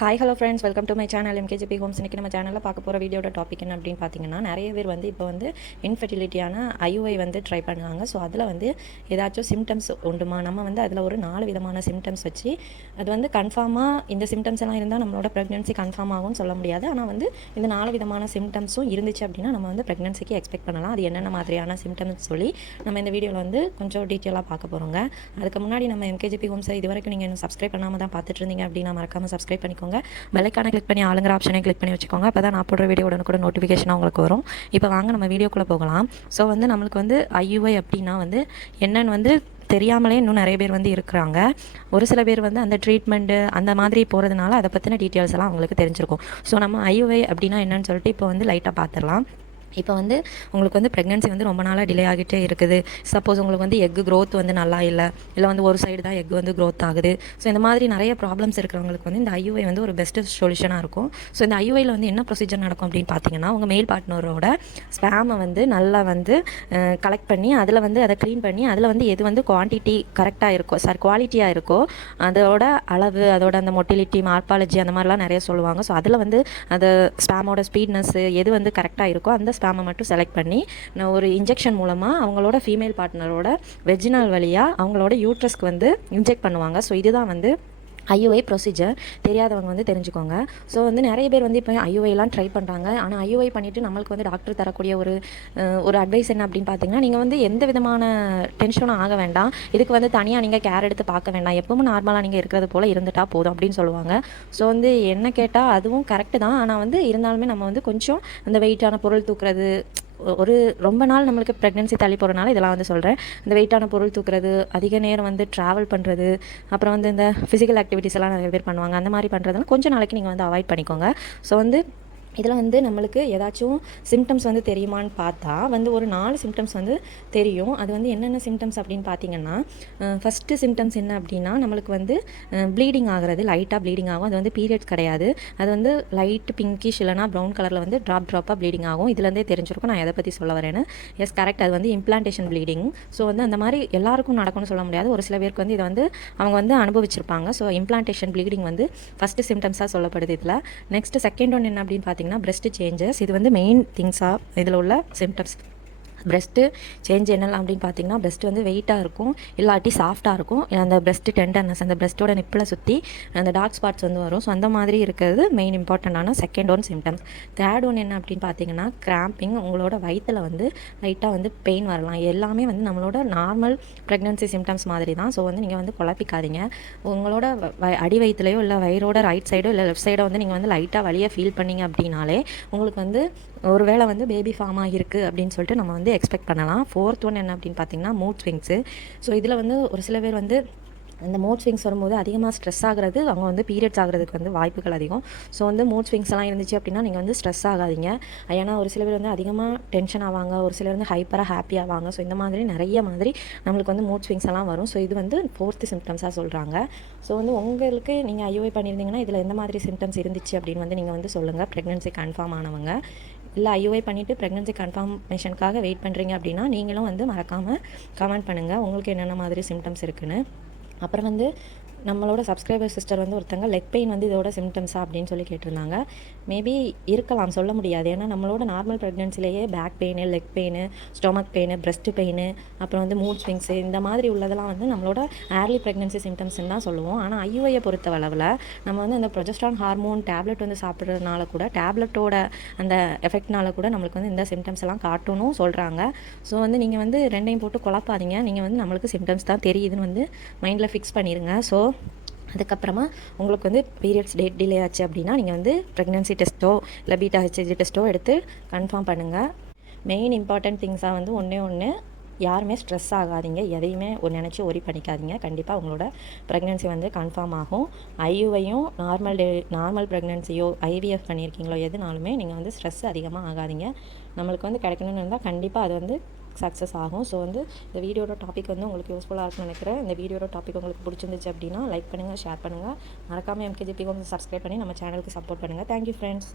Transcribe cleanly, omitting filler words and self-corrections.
Hi hello friends, welcome to my channel MKGB homes. இன்றைக்கி நம்ம சேனலில் பார்க்க போகிற வீடியோட டாபிக் என்ன அப்படின்னு பார்த்தீங்கன்னா, நிறைய பேர் வந்து இப்போ வந்து இன்ஃபெர்டிலிட்டியான ஐயுஐ வந்து ட்ரை பண்ணுவாங்க. ஸோ அதில் வந்து ஏதாச்சும் சிம்டம்ஸ் உண்டுமா, நம்ம வந்து அதில் ஒரு 4 விதமான சிம்டம்ஸ் வச்சு அது வந்து கன்ஃபார்மாக இந்த சிம்டம்ஸ் எல்லாம் இருந்தால் நம்மளோட ப்ரெக்னென்சி கன்ஃபார்ம் ஆகும்னு சொல்ல முடியாது. ஆனால் வந்து இந்த 4 விதமான சிம்டம்ஸும் இருந்துச்சு அப்படின்னா நம்ம வந்து ப்ரெக்னென்சிக்கு எக்ஸ்பெக்ட் பண்ணலாம். அது என்னென்ன மாதிரியான சிம்டம்ஸ் சொல்லி நம்ம இந்த வீடியோவில் வந்து கொஞ்சம் டீட்டெயிலாக பார்க்க போகிறோங்க. அதுக்கு முன்னாடி நம்ம எம்கேஜிபி ஹோம்ஸை இது வரைக்கும் நீங்கள் இன்னும் சப்ஸ்கிரைப் பண்ணாமல் தான் பார்த்துட்டு இருந்தீங்க அப்படின்னா மறக்காமல் சப்ஸ்கிரைப் பண்ணிக்கோங்க. பெல்லைக்கான கிளிக் பண்ணி ஆளுங்கிற ஆப்ஷனை கிளிக் பண்ணி வச்சுக்கோங்க. அப்போ தான் நான் போடுற வீடியோ உடனுக்குட நோட்டிஃபிகேஷன் உங்களுக்கு வரும். இப்போ வாங்க நம்ம வீடியோக்குள்ளே போகலாம். ஸோ வந்து நம்மளுக்கு வந்து ஐயுஐ அப்படின்னா வந்து என்னென்னு வந்து தெரியாமலே இன்னும் நிறைய பேர் வந்து இருக்கிறாங்க. ஒரு சில பேர் வந்து அந்த ட்ரீட்மெண்ட்டு அந்த மாதிரி போகிறதுனால அதை பற்றின டீட்டெயில்ஸ் எல்லாம் அவங்களுக்கு தெரிஞ்சிருக்கும். ஸோ நம்ம ஐயுஐ அப்படின்னா என்னன்னு சொல்லிட்டு இப்போ வந்து லைட்டாக பார்த்துடலாம். இப்போ வந்து உங்களுக்கு வந்து ப்ரெக்னென்சி வந்து ரொம்ப நாளாக டிலே ஆகிட்டே இருக்குது. சப்போஸ் உங்களுக்கு வந்து எக்கு க்ரோத் வந்து நல்லா இல்லை வந்து ஒரு சைடு தான் எக் வந்து க்ரோத் ஆகுது. ஸோ இந்த மாதிரி நிறைய ப்ராப்ளம்ஸ் இருக்கிறவங்களுக்கு வந்து இந்த ஐயுஐ வந்து ஒரு பெஸ்ட்டு சொல்யூஷனாக இருக்கும். ஸோ இந்த ஐயுஐயில் வந்து என்ன ப்ரொசீஜர் நடக்கும் அப்படின்னு பார்த்தீங்கன்னா, உங்கள் மேல் பார்ட்னரோட ஸ்பேமை வந்து நல்லா வந்து கலெக்ட் பண்ணி அதில் வந்து அதை க்ளீன் பண்ணி அதில் வந்து எது வந்து குவான்டிட்டி கரெக்டாக இருக்கோ குவாலிட்டியாக இருக்கோ அதோட அளவு, அதோட அந்த மொட்டிலிட்டி, மார்பாலஜி அந்த மாதிரிலாம் நிறைய சொல்லுவாங்க. ஸோ அதில் வந்து அது ஸ்பேமோட ஸ்பீட்னஸ்ஸு எது வந்து கரெக்டாக இருக்கோ அந்த ஸ்பேமை மட்டும் செலக்ட் பண்ணி நான் ஒரு இன்ஜெக்ஷன் மூலமாக அவங்களோட ஃபீமேல் பார்ட்னரோட வெஜினல் வழியாக அவங்களோட யூட்ரஸ்க்கு வந்து இன்ஜெக்ட் பண்ணுவாங்க. ஸோ இதுதான் வந்து ஐயுஐ ப்ரொசீஜர். தெரியாதவங்க வந்து தெரிஞ்சுக்கோங்க. ஸோ வந்து நிறைய பேர் வந்து இப்போ ஐயுஐலாம் ட்ரை பண்ணுறாங்க. ஆனால் ஐயுஐ பண்ணிவிட்டு நம்மளுக்கு வந்து டாக்டர் தரக்கூடிய ஒரு அட்வைஸ் என்ன அப்படின்னு பார்த்தீங்கன்னா, நீங்கள் வந்து எந்த விதமான டென்ஷனும் ஆக வேண்டாம். இதுக்கு வந்து தனியாக நீங்கள் கேர் எடுத்து பார்க்க வேண்டாம். எப்பவும் நார்மலாக நீங்கள் இருக்கிறது போல் இருந்துட்டால் போதும் அப்படின்னு சொல்லுவாங்க. ஸோ வந்து என்ன கேட்டால் அதுவும் கரெக்டு தான். ஆனால் வந்து இருந்தாலுமே நம்ம வந்து கொஞ்சம் அந்த வெயிட்டான பொருள் தூக்குறது, ஒரு ரொம்ப நாள் நம்மளுக்கு ப்ரெக்னென்சி தள்ளி போகிறனால இதெல்லாம் வந்து சொல்கிறேன். இந்த வெயிட்டான பொருள் தூக்குறது, அதிக நேரம் வந்து ட்ராவல் பண்ணுறது, அப்புறம் வந்து இந்த ஃபிசிக்கல் ஆக்டிவிட்டிஸ் எல்லாம் நிறைய பேர் பண்ணுவாங்க. அந்த மாதிரி பண்ணுறதெல்லாம் கொஞ்சம் நாளைக்கு நீங்கள் வந்து அவாய்ட் பண்ணிக்கோங்க. ஸோ வந்து இதில் வந்து நம்மளுக்கு ஏதாச்சும் சிம்டம்ஸ் வந்து தெரியுமான்னு பார்த்தா வந்து ஒரு 4 சிம்டம்ஸ் வந்து தெரியும். அது வந்து என்னென்ன சிம்டம்ஸ் அப்படின்னு பார்த்தீங்கன்னா, ஃபஸ்ட்டு சிம்டம்ஸ் என்ன அப்படின்னா, நம்மளுக்கு வந்து ப்ளீடிங் ஆகிறது, லைட்டாக ப்ளீடிங் ஆகும். அது வந்து பீரியட்ஸ் கிடையாது. அது வந்து லைட் பிங்கிஷ் இல்லைனா ப்ரௌன் கலரில் வந்து ட்ராப்பாக ப்ளீடிங் ஆகும். இதுலேருந்தே தெரிஞ்சிருக்கும் நான் எதை பற்றி சொல்ல வரேன்னு. எஸ் கரெக்ட், அது வந்து இம்ப்ளான்டேஷன் ப்ளீடிங். ஸோ வந்து அந்த மாதிரி எல்லாருக்கும் நடக்கும்னு சொல்ல முடியாது. ஒரு சில பேருக்கு வந்து இதை வந்து அவங்க வந்து அனுபவிச்சிருப்பாங்க. ஸோ இம்ப்ளான்டேஷன் ப்ளீடிங் வந்து ஃபஸ்ட்டு சிம்டம்ஸாக சொல்லப்படுது இதில். நெக்ஸ்ட் செகண்ட் ஒன் என்ன அப்படின்னு பார்த்தீங்கன்னா, breast changes. இது வந்து மெயின் திங்ஸாக இதில் உள்ள சிம்டம்ஸ். பிரெஸ்ட்டு சேஞ்ச் என்னெல்லாம் அப்படின்னு பார்த்தீங்கன்னா, பிரெஸ்ட் வந்து வெயிட்டாக இருக்கும், இல்லாட்டி சாஃப்டாக இருக்கும். அந்த பிரெஸ்ட்டு டெண்டர்னஸ், அந்த பிரெஸ்ட்டோட நிப்பில் சுற்றி அந்த டார்க் ஸ்பாட்ஸ் வந்து வரும். ஸோ அந்த மாதிரி இருக்கிறது மெயின் இம்பார்ட்டண்டான second one symptoms. Third one என்ன அப்படின்னு பார்த்தீங்கன்னா, கிராம்பிங். உங்களோட வயிற்றில் வந்து லைட்டாக வந்து பெயின் வரலாம். எல்லாமே வந்து நம்மளோட நார்மல் ப்ரெக்னென்சி சிம்டம்ஸ் மாதிரி தான். ஸோ வந்து நீங்கள் வந்து குழப்பிக்காதீங்க. உங்களோட அடி வயிற்றுலையோ இல்லை வயிறோட ரைட் சைடோ இல்லை லெஃப்ட் சைடோ வந்து நீங்கள் வந்து லைட்டாக வலியாக ஃபீல் பண்ணிங்க அப்படின்னாலே உங்களுக்கு வந்து ஒரு வேளை வந்து பேபி ஃபார்ம் ஆகிருக்கு அப்படின்னு சொல்லிட்டு நம்ம வந்து எக்ஸ்பெக்ட் பண்ணலாம். ஃபோர்த் ஒன் என்ன அப்படின்னு பார்த்தீங்கன்னா, மூட் ஸ்விங்ஸு. ஸோ இதில் வந்து ஒரு சில பேர் வந்து அந்த மூட் ஸ்விங்ஸ் வரும்போது அதிகமாக ஸ்ட்ரெஸ் ஆகிறது, அவங்க வந்து பீரியட்ஸ் ஆகிறதுக்கு வந்து வாய்ப்புகள் அதிகம். ஸோ வந்து மூட் ஸ்விங்ஸ் எல்லாம் இருந்துச்சு அப்படின்னா நீங்கள் வந்து ஸ்ட்ரெஸ் ஆகாதீங்க. ஏன்னா ஒரு சில பேர் வந்து அதிகமாக டென்ஷன் ஆவாங்க, ஒரு சிலர் வந்து ஹைப்பராக ஹாப்பி ஆவாங்க. ஸோ இந்த மாதிரி நிறைய மாதிரி நம்மளுக்கு வந்து மூட் ஸ்விங்ஸ் எல்லாம் வரும். ஸோ இது வந்து ஃபோர்த்து சிம்டம்ஸாக சொல்கிறாங்க. ஸோ வந்து உங்களுக்கு நீங்கள் ஐயுஐ பண்ணியிருந்தீங்கன்னா இதில் எந்த மாதிரி சிம்டம்ஸ் இருந்துச்சு அப்படின்னு வந்து நீங்கள் வந்து சொல்லுங்கள். ப்ரெக்னென்சி கன்ஃபார்ம் ஆனவங்க, இல்லை ஐயுஐ பண்ணிவிட்டு ப்ரெக்னென்சி கன்ஃபர்மேஷனுக்காக வெயிட் பண்ணுறீங்க அப்படின்னா நீங்களும் வந்து மறக்காமல் கமெண்ட் பண்ணுங்கள் உங்களுக்கு என்னென்ன மாதிரி சிம்டம்ஸ் இருக்குன்னு. அப்புறம் வந்து நம்மளோட சப்ஸ்கிரைபர் சிஸ்டர் வந்து ஒருத்தங்க லெக் பெயின் வந்து இதோட சிம்டம்ஸா அப்படின்னு சொல்லி கேட்டிருந்தாங்க. மேபி இருக்கலாம், சொல்ல முடியாது. ஏன்னா நம்மளோட நார்மல் ப்ரெக்னென்சிலேயே back pain, leg pain, stomach pain, breast pain, அப்புறம் வந்து மூட் ஸ்விங்ஸு இந்த மாதிரி உள்ளதெல்லாம் வந்து நம்மளோட ஏர்லி ப்ரெக்னென்சி சிம்டம்ஸ்ன்னு தான் சொல்லுவோம். ஆனால் ஐயுஐயை பொறுத்த அளவில் நம்ம வந்து அந்த ப்ரொஜெஸ்ட்ரான் ஹார்மோன் டேப்லெட் வந்து சாப்பிட்றதுனால கூட, டேப்லெட்டோட அந்த எஃபெக்ட்னால கூட நம்மளுக்கு வந்து இந்த சிம்டம்ஸ் எல்லாம் காட்டணும் சொல்கிறாங்க. ஸோ வந்து நீங்கள் வந்து ரெண்டையும் போட்டு குழப்பாதீங்க. நீங்கள் வந்து நம்மளுக்கு சிம்டம்ஸ் தான் தெரியுதுன்னு வந்து மைண்டில் ஃபிக்ஸ் பண்ணிடுங்க. ஸோ அதுக்கப்புறமா உங்களுக்கு வந்து பீரியட்ஸ் டேட் டிலே ஆச்சு அப்படின்னா நீங்கள் வந்து ப்ரெக்னென்சி டெஸ்ட்டோ இல்லை பீட்டா ஹெச்ஹெச்ஜி டெஸ்ட்டோ எடுத்து கன்ஃபார்ம் பண்ணுங்கள். மெயின் இம்பார்ட்டன்ட் திங்ஸாக வந்து ஒன்று யாருமே ஸ்ட்ரெஸ் ஆகாதீங்க, எதையுமே நினச்சி ஒரி பண்ணிக்காதீங்க. கண்டிப்பாக உங்களோட ப்ரெக்னென்சி வந்து கன்ஃபார்ம் ஆகும். ஐயுவையும் நார்மல் ப்ரெக்னென்சியோ ஐவிஎஃப் பண்ணியிருக்கீங்களோ எதுனாலுமே நீங்கள் வந்து ஸ்ட்ரெஸ் அதிகமாக ஆகாதீங்க. நம்மளுக்கு வந்து கிடைக்கணும்னு இருந்தால் கண்டிப்பாக அது வந்து சக்ஸஸ் ஆகும். ஸோ வந்து இந்த வீடியோட டாபிக் வந்து உங்களுக்கு யூஸ்ஃபுல்லாக இருக்கும்னு நினைக்கிறேன். இந்த வீடியோட டாபிக் உங்களுக்கு பிடிச்சிருந்துச்சு அப்படின்னா லைக் பண்ணுங்கள், ஷேர் பண்ணுங்கள். மறக்காமல் எம்கேஜிபி வந்து சப்ஸ்கிரைப் பண்ணி நம்ம சேனலுக்கு சப்போர்ட் பண்ணுங்கள். Thank you friends.